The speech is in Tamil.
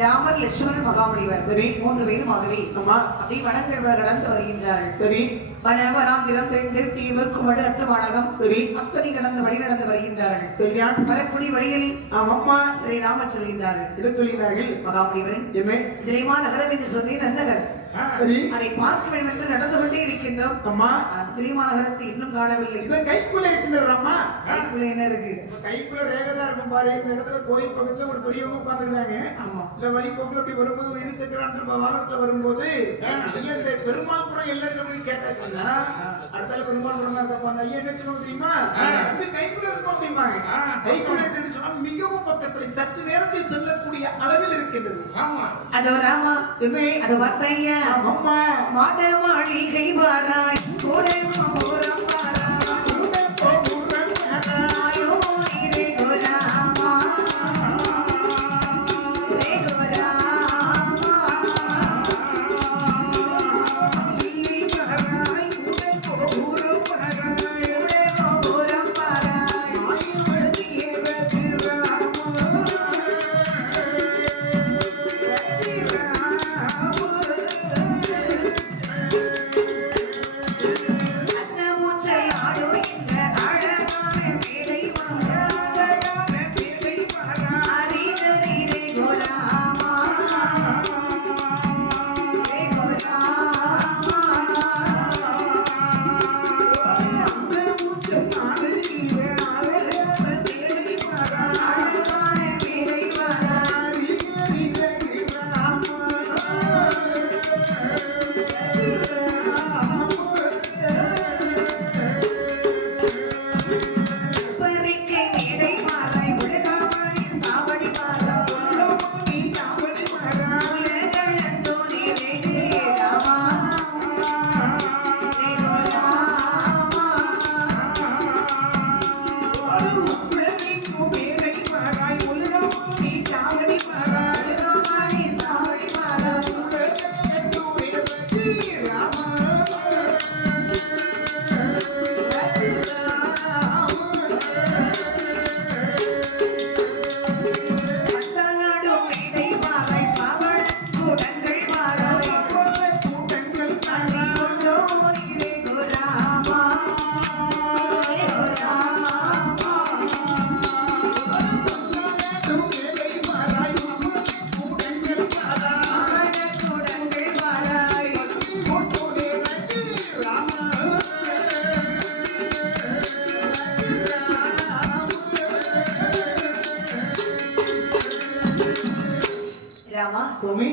ராமர் லட்சுமணன் மகாபலிவர் சரி 3 பேரும் ஆகவே ஆமா அப்படி வனங்கள் கடந்து வருகின்றார்கள் சரி வனவராம் திறம் 2 தீவு குமடு அத்துவானகம் சரி அத்தனை கடந்து வழி நடந்து வருகின்றார்கள் சரியா வரக்குடி வழியில் ஆமாம்மா சரி ராமர் சொல்கின்றார்கள் என்ன சொல்கிறார்கள் மகாபலிவரன் என்ன திரைமா நகரம் என்று சொல்லி நன்னகர் சரி அதை பார்க்க வேண்டும் என்று நடந்து கொண்டே இருக்கின்றோம் அம்மா திரைமா நகரத்தை இன்னும் காணவில்லை இது கைக்குள்ள இருக்கின்றது அம்மா கைக்குள்ள என்ன இருக்கு கைக்குள்ள ரேகதா இருக்கும் பாரு இந்த இடத்துல கோயில் பக்கத்துல ஒரு பெரியவங்க உட்கார்ந்துருக்காங்க ஆமா இல்ல வழி போக்குல அப்படி வரும்போது இருசக்கரான்ற வாகனத்துல வரும்போது இந்த பெருமாள்புரம் எல்லாரும் கேட்டாச்சுன்னா அடுத்தால பெருமாள்புரம் இருக்கப்ப அந்த ஐயா என்ன சொல்லுவோம் தெரியுமா அந்த கைக்குள்ள இருக்கும் அப்படிம்பாங்க கைக்குள்ள இருக்குன்னு சொன்னா மிகவும் பக்கத்துல சற்று நேரத்தில் செல்லக்கூடிய அளவில் இருக்கின்றது ஆமா அது ராமா அது வார்த்தையா அம்மா மாட மாளிகை வாராய் கோரேமா கோரம் வாராய் கோரே கோரம் வாராயோ நீரே கோராமா ரே கோராமா நீ வாராய் கோரே கோரம் வாராய் கோரே கோரம் வாராய் ஆயுர்வேதியே வெதிராமா Rama, Swami,